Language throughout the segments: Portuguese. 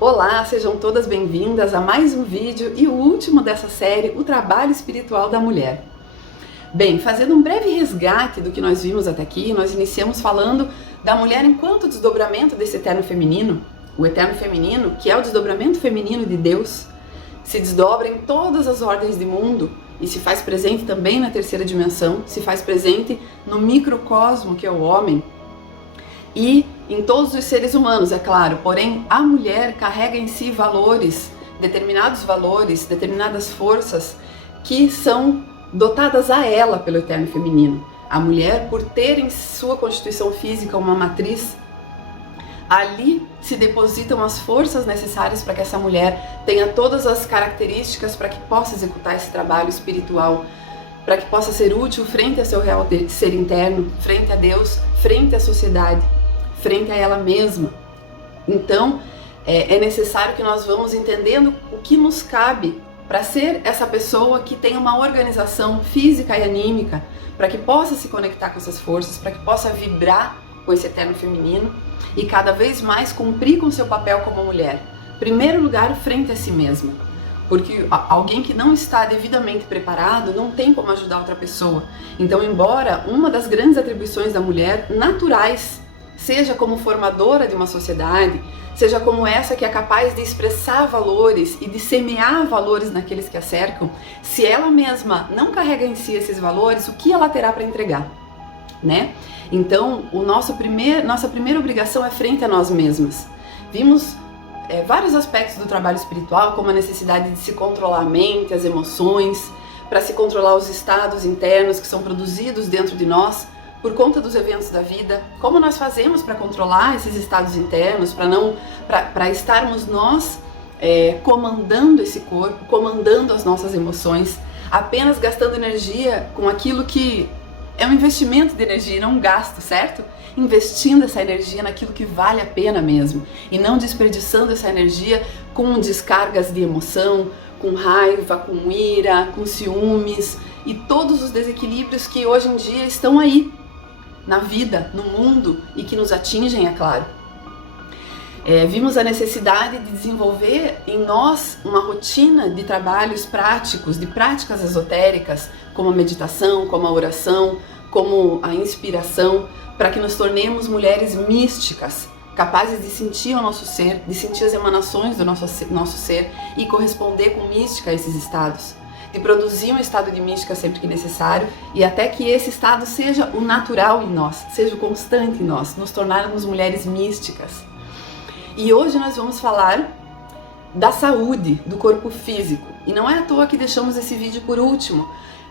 Olá, sejam todas bem-vindas a mais um vídeo e o último dessa série, o trabalho espiritual da mulher. Bem, fazendo um breve resgate do que nós vimos até aqui, nós iniciamos falando da mulher enquanto desdobramento desse eterno feminino, o eterno feminino, que é o desdobramento feminino de Deus, se desdobra em todas as ordens de mundo e se faz presente também na terceira dimensão, se faz presente no microcosmo que é o homem e em todos os seres humanos, é claro. Porém, a mulher carrega em si valores, determinadas forças que são dotadas a ela pelo eterno feminino. A mulher, por ter em sua constituição física uma matriz, ali se depositam as forças necessárias para que essa mulher tenha todas as características para que possa executar esse trabalho espiritual, para que possa ser útil frente a seu real ser interno, frente a Deus, frente à sociedade, frente a ela mesma. Então, é necessário que nós vamos entendendo o que nos cabe para ser essa pessoa que tem uma organização física e anímica, para que possa se conectar com essas forças, para que possa vibrar com esse eterno feminino e cada vez mais cumprir com seu papel como mulher. Primeiro lugar, frente a si mesma. Porque alguém que não está devidamente preparado não tem como ajudar outra pessoa. Então, embora uma das grandes atribuições da mulher naturais seja como formadora de uma sociedade, seja como essa que é capaz de expressar valores e de semear valores naqueles que a cercam, se ela mesma não carrega em si esses valores, o que ela terá para entregar, né? Então, nossa primeira obrigação é frente a nós mesmas. Vimos vários aspectos do trabalho espiritual, como a necessidade de se controlar a mente, as emoções, para se controlar os estados internos que são produzidos dentro de nós, por conta dos eventos da vida, como nós fazemos para controlar esses estados internos, para estarmos nós comandando esse corpo, comandando as nossas emoções, apenas gastando energia com aquilo que é um investimento de energia, não um gasto, certo? Investindo essa energia naquilo que vale a pena mesmo, e não desperdiçando essa energia com descargas de emoção, com raiva, com ira, com ciúmes e todos os desequilíbrios que hoje em dia estão aí na vida, no mundo e que nos atingem, é claro. Vimos a necessidade de desenvolver em nós uma rotina de trabalhos práticos, de práticas esotéricas, como a meditação, como a oração, como a inspiração, para que nos tornemos mulheres místicas, capazes de sentir o nosso ser, de sentir as emanações do nosso ser e corresponder com mística a esses estados, de produzir um estado de mística sempre que necessário e até que esse estado seja o natural em nós, seja o constante em nós, nos tornarmos mulheres místicas. E hoje nós vamos falar da saúde do corpo físico. E não é à toa que deixamos esse vídeo por último,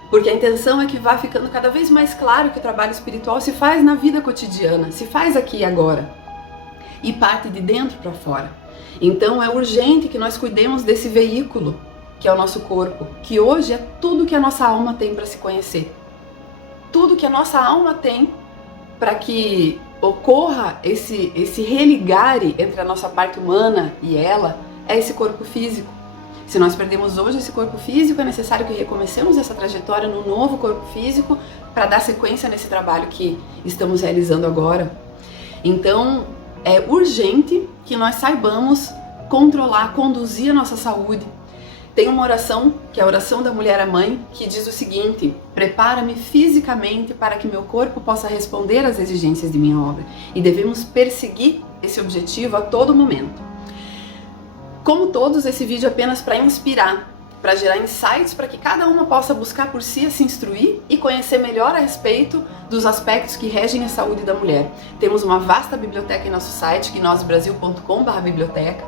porque a intenção é que vá ficando cada vez mais claro que o trabalho espiritual se faz na vida cotidiana, se faz aqui e agora, e parte de dentro para fora. Então é urgente que nós cuidemos desse veículo, que é o nosso corpo, que hoje é tudo que a nossa alma tem para se conhecer. Tudo que a nossa alma tem para que ocorra esse religare entre a nossa parte humana e ela, é esse corpo físico. Se nós perdemos hoje esse corpo físico, é necessário que recomecemos essa trajetória no novo corpo físico para dar sequência nesse trabalho que estamos realizando agora. Então, é urgente que nós saibamos controlar, conduzir a nossa saúde. Tem uma oração, que é a oração da mulher à mãe, que diz o seguinte: prepara-me fisicamente para que meu corpo possa responder às exigências de minha obra. E devemos perseguir esse objetivo a todo momento. Como todos, esse vídeo é apenas para inspirar, para gerar insights, para que cada uma possa buscar por si se instruir e conhecer melhor a respeito dos aspectos que regem a saúde da mulher. Temos uma vasta biblioteca em nosso site, gnosbrasil.com/biblioteca,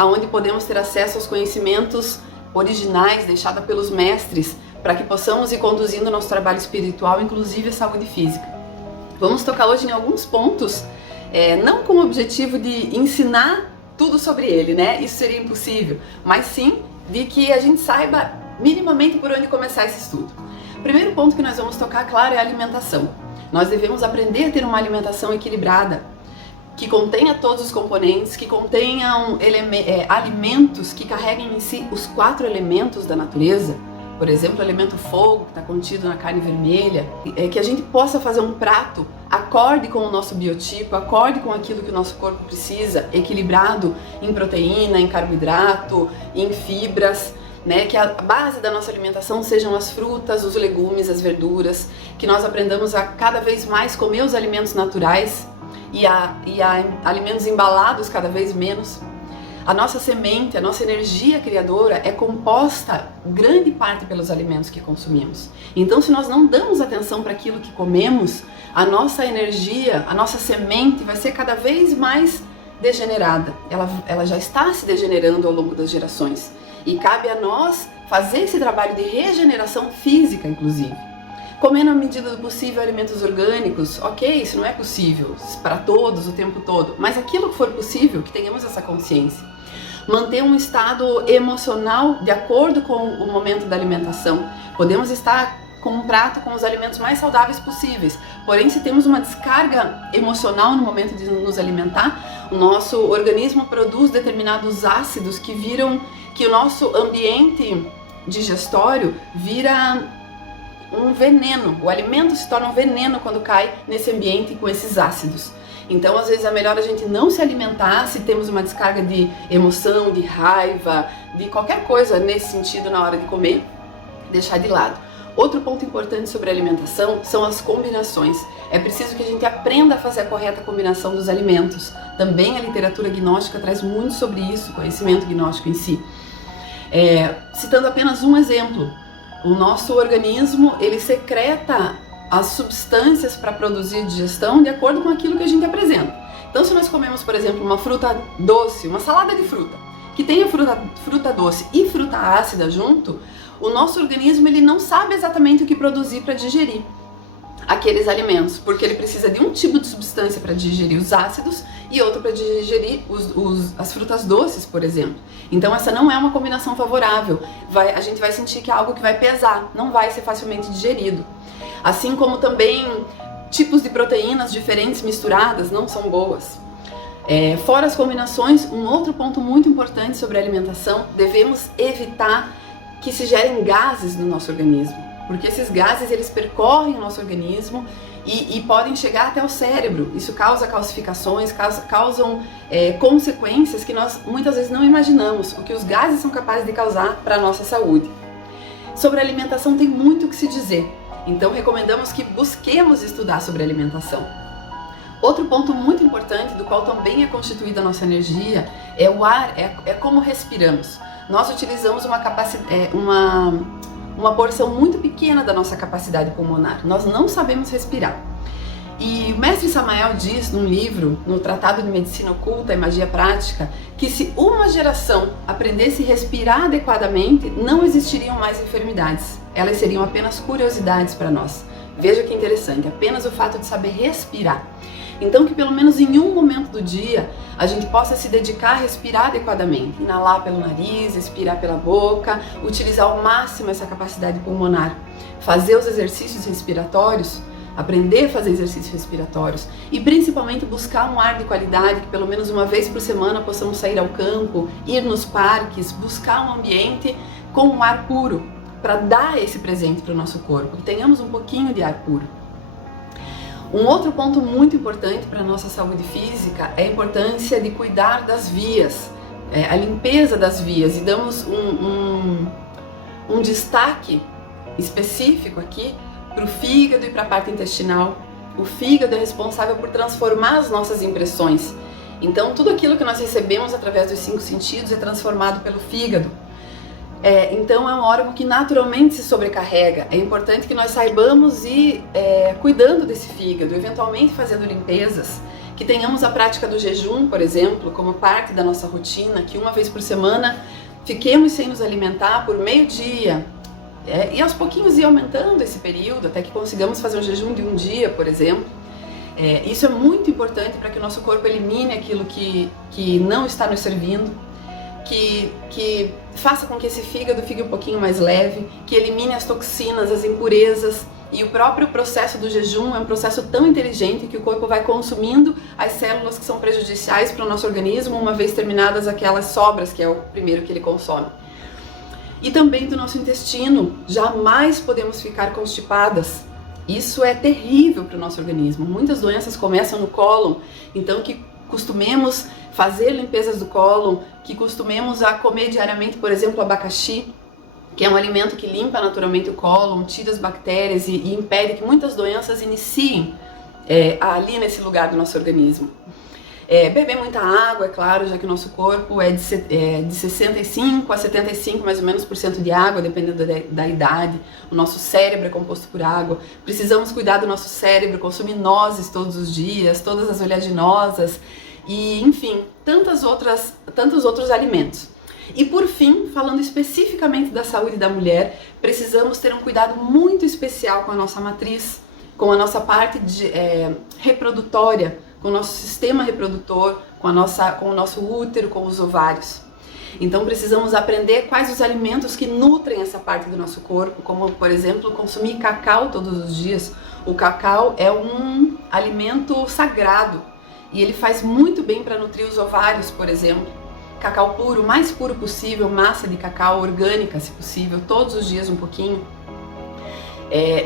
onde podemos ter acesso aos conhecimentos originais deixados pelos mestres, para que possamos ir conduzindo o nosso trabalho espiritual, inclusive a saúde física. Vamos tocar hoje em alguns pontos, não com o objetivo de ensinar tudo sobre ele, né? Isso seria impossível, mas sim de que a gente saiba minimamente por onde começar esse estudo. O primeiro ponto que nós vamos tocar, claro, é a alimentação. Nós devemos aprender a ter uma alimentação equilibrada, que contenha todos os componentes, que contenham alimentos que carreguem em si os 4 elementos da natureza, por exemplo, o elemento fogo, que está contido na carne vermelha, que a gente possa fazer um prato acorde com o nosso biotipo, acorde com aquilo que o nosso corpo precisa, equilibrado em proteína, em carboidrato, em fibras, né? Que a base da nossa alimentação sejam as frutas, os legumes, as verduras, que nós aprendamos a cada vez mais comer os alimentos naturais e a alimentos embalados cada vez menos. A nossa semente, a nossa energia criadora é composta grande parte pelos alimentos que consumimos. Então, se nós não damos atenção para aquilo que comemos, a nossa energia, a nossa semente vai ser cada vez mais degenerada. Ela já está se degenerando ao longo das gerações. E cabe a nós fazer esse trabalho de regeneração física, inclusive. Comer na medida do possível alimentos orgânicos, ok, isso não é possível para todos o tempo todo, mas aquilo que for possível, que tenhamos essa consciência. Manter um estado emocional de acordo com o momento da alimentação. Podemos estar com um prato com os alimentos mais saudáveis possíveis, porém se temos uma descarga emocional no momento de nos alimentar, o nosso organismo produz determinados ácidos que o nosso ambiente digestório vira um veneno. O alimento se torna um veneno quando cai nesse ambiente com esses ácidos. Então, às vezes é melhor a gente não se alimentar se temos uma descarga de emoção, de raiva, de qualquer coisa nesse sentido na hora de comer, deixar de lado. Outro ponto importante sobre a alimentação são as combinações. É preciso que a gente aprenda a fazer a correta combinação dos alimentos. Também a literatura gnóstica traz muito sobre isso, conhecimento gnóstico em si. Citando apenas um exemplo, o nosso organismo, ele secreta as substâncias para produzir digestão de acordo com aquilo que a gente apresenta. Então, se nós comemos, por exemplo, uma fruta doce, uma salada de fruta, que tenha fruta doce e fruta ácida junto, o nosso organismo ele não sabe exatamente o que produzir para digerir aqueles alimentos, porque ele precisa de um tipo de substância para digerir os ácidos e outro para digerir as frutas doces, por exemplo. Então essa não é uma combinação favorável, a gente vai sentir que é algo que vai pesar, não vai ser facilmente digerido. Assim como também tipos de proteínas diferentes misturadas não são boas. Fora as combinações, um outro ponto muito importante sobre a alimentação, devemos evitar que se gerem gases no nosso organismo, porque esses gases eles percorrem o nosso organismo e podem chegar até o cérebro. Isso causa calcificações, causam consequências que nós muitas vezes não imaginamos, o que os gases são capazes de causar para a nossa saúde. Sobre a alimentação tem muito o que se dizer, então recomendamos que busquemos estudar sobre alimentação. Outro ponto muito importante, do qual também é constituída a nossa energia, é o ar, é como respiramos. Nós utilizamos uma porção muito pequena da nossa capacidade pulmonar. Nós não sabemos respirar. E o mestre Samael diz num livro, no Tratado de Medicina Oculta e Magia Prática, que se uma geração aprendesse a respirar adequadamente, não existiriam mais enfermidades. Elas seriam apenas curiosidades para nós. Veja que interessante, apenas o fato de saber respirar. Então que pelo menos em um momento do dia a gente possa se dedicar a respirar adequadamente, inalar pelo nariz, expirar pela boca, utilizar ao máximo essa capacidade pulmonar, fazer os exercícios respiratórios, aprender a fazer exercícios respiratórios e principalmente buscar um ar de qualidade, que pelo menos uma vez por semana possamos sair ao campo, ir nos parques, buscar um ambiente com um ar puro, para dar esse presente para o nosso corpo, que tenhamos um pouquinho de ar puro. Um outro ponto muito importante para a nossa saúde física é a importância de cuidar das vias, a limpeza das vias, e damos um destaque específico aqui para o fígado e para a parte intestinal. O fígado é responsável por transformar as nossas impressões. Então tudo aquilo que nós recebemos através dos 5 sentidos é transformado pelo fígado. Então é um órgão que naturalmente se sobrecarrega. É importante que nós saibamos ir cuidando desse fígado, eventualmente fazendo limpezas, que tenhamos a prática do jejum, por exemplo, como parte da nossa rotina, que uma vez por semana fiquemos sem nos alimentar por meio-dia, e aos pouquinhos ir aumentando esse período, até que consigamos fazer um jejum de um dia, por exemplo. Isso é muito importante para que o nosso corpo elimine aquilo que não está nos servindo, que faça com que esse fígado fique um pouquinho mais leve, que elimine as toxinas, as impurezas. E o próprio processo do jejum é um processo tão inteligente que o corpo vai consumindo as células que são prejudiciais para o nosso organismo, uma vez terminadas aquelas sobras, que é o primeiro que ele consome. E também do nosso intestino. Jamais podemos ficar constipadas. Isso é terrível para o nosso organismo. Muitas doenças começam no cólon, então que costumemos fazer limpezas do cólon, que costumemos a comer diariamente, por exemplo, abacaxi, que é um alimento que limpa naturalmente o cólon, tira as bactérias e impede que muitas doenças iniciem ali nesse lugar do nosso organismo. Beber muita água, é claro, já que o nosso corpo é de 65 a 75 mais ou menos por cento de água, dependendo da idade. O nosso cérebro é composto por água. Precisamos cuidar do nosso cérebro, consumir nozes todos os dias, todas as oleaginosas e, enfim, tantos outros alimentos. E por fim, falando especificamente da saúde da mulher, precisamos ter um cuidado muito especial com a nossa matriz, com a nossa parte reprodutória, com o nosso sistema reprodutor, com o nosso útero, com os ovários. Então precisamos aprender quais os alimentos que nutrem essa parte do nosso corpo, como por exemplo consumir cacau todos os dias. O cacau é um alimento sagrado e ele faz muito bem para nutrir os ovários, por exemplo. Cacau puro, o mais puro possível, massa de cacau orgânica, se possível, todos os dias um pouquinho.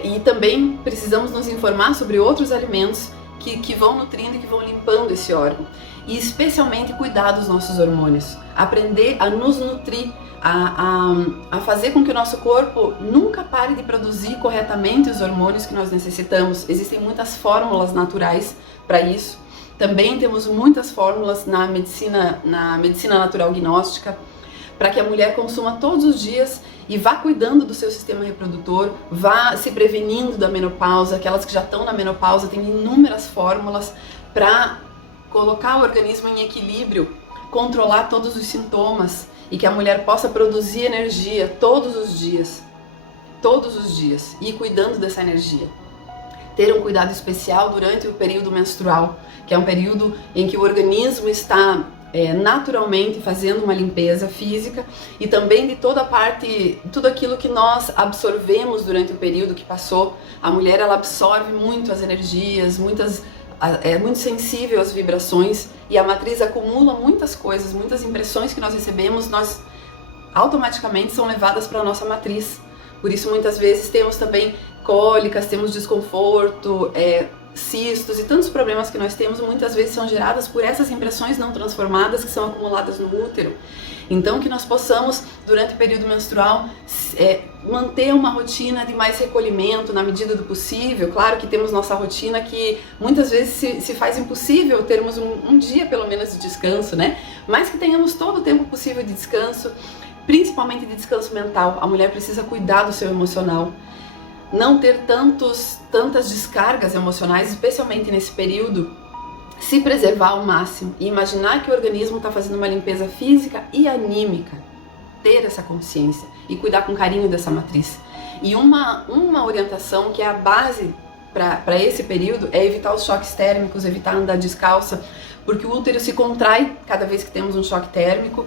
E também precisamos nos informar sobre outros alimentos que vão nutrindo e que vão limpando esse órgão. E especialmente cuidar dos nossos hormônios. Aprender a nos nutrir, a fazer com que o nosso corpo nunca pare de produzir corretamente os hormônios que nós necessitamos. Existem muitas fórmulas naturais para isso. Também temos muitas fórmulas na medicina natural gnóstica para que a mulher consuma todos os dias e vá cuidando do seu sistema reprodutor, vá se prevenindo da menopausa. Aquelas que já estão na menopausa têm inúmeras fórmulas para colocar o organismo em equilíbrio, controlar todos os sintomas e que a mulher possa produzir energia todos os dias, e ir cuidando dessa energia. Ter um cuidado especial durante o período menstrual, que é um período em que o organismo está naturalmente fazendo uma limpeza física e também de toda a parte, tudo aquilo que nós absorvemos durante o período que passou. A mulher, ela absorve muito as energias, é muito sensível às vibrações e a matriz acumula muitas coisas, muitas impressões que nós recebemos, nós automaticamente são levadas para a nossa matriz. Por isso muitas vezes temos também cólicas, temos desconforto, cistos e tantos problemas que nós temos muitas vezes são geradas por essas impressões não transformadas que são acumuladas no útero. Então que nós possamos, durante o período menstrual, manter uma rotina de mais recolhimento na medida do possível. Claro que temos nossa rotina que muitas vezes se faz impossível termos um dia pelo menos de descanso, né? Mas que tenhamos todo o tempo possível de descanso, principalmente de descanso mental. A mulher precisa cuidar do seu emocional. Não ter tantas descargas emocionais, especialmente nesse período, se preservar ao máximo e imaginar que o organismo está fazendo uma limpeza física e anímica, ter essa consciência e cuidar com carinho dessa matriz. E uma orientação que é a base para esse período é evitar os choques térmicos, evitar andar descalça, porque o útero se contrai cada vez que temos um choque térmico,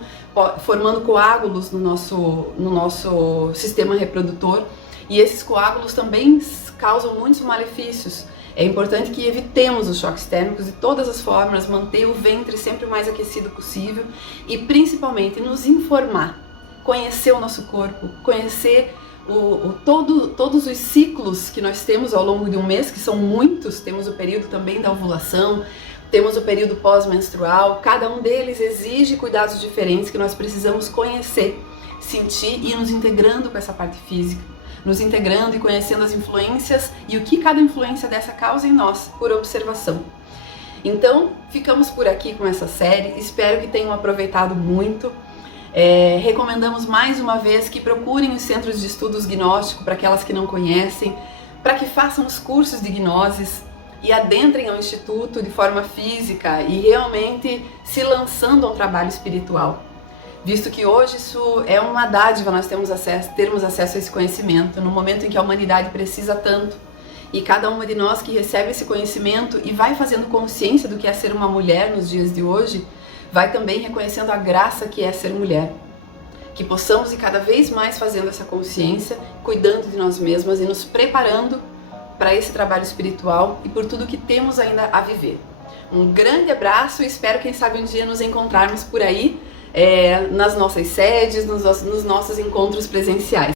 formando coágulos no nosso sistema reprodutor. E esses coágulos também causam muitos malefícios. É importante que evitemos os choques térmicos de todas as formas, manter o ventre sempre o mais aquecido possível e principalmente nos informar, conhecer o nosso corpo, conhecer todos os ciclos que nós temos ao longo de um mês, que são muitos. Temos o período também da ovulação, temos o período pós-menstrual, cada um deles exige cuidados diferentes que nós precisamos conhecer, sentir e ir nos integrando com essa parte física. Nos integrando e conhecendo as influências e o que cada influência dessa causa em nós, por observação. Então, ficamos por aqui com essa série, espero que tenham aproveitado muito. Recomendamos mais uma vez que procurem os centros de estudos gnóstico para aquelas que não conhecem, para que façam os cursos de gnoses e adentrem ao Instituto de forma física e realmente se lançando a um trabalho espiritual. Visto que hoje isso é uma dádiva, nós termos acesso a esse conhecimento, no momento em que a humanidade precisa tanto. E cada uma de nós que recebe esse conhecimento e vai fazendo consciência do que é ser uma mulher nos dias de hoje, vai também reconhecendo a graça que é ser mulher. Que possamos ir cada vez mais fazendo essa consciência, cuidando de nós mesmas e nos preparando para esse trabalho espiritual e por tudo que temos ainda a viver. Um grande abraço e espero, quem sabe, um dia nos encontrarmos por aí, nas nossas sedes, nos nossos encontros presenciais.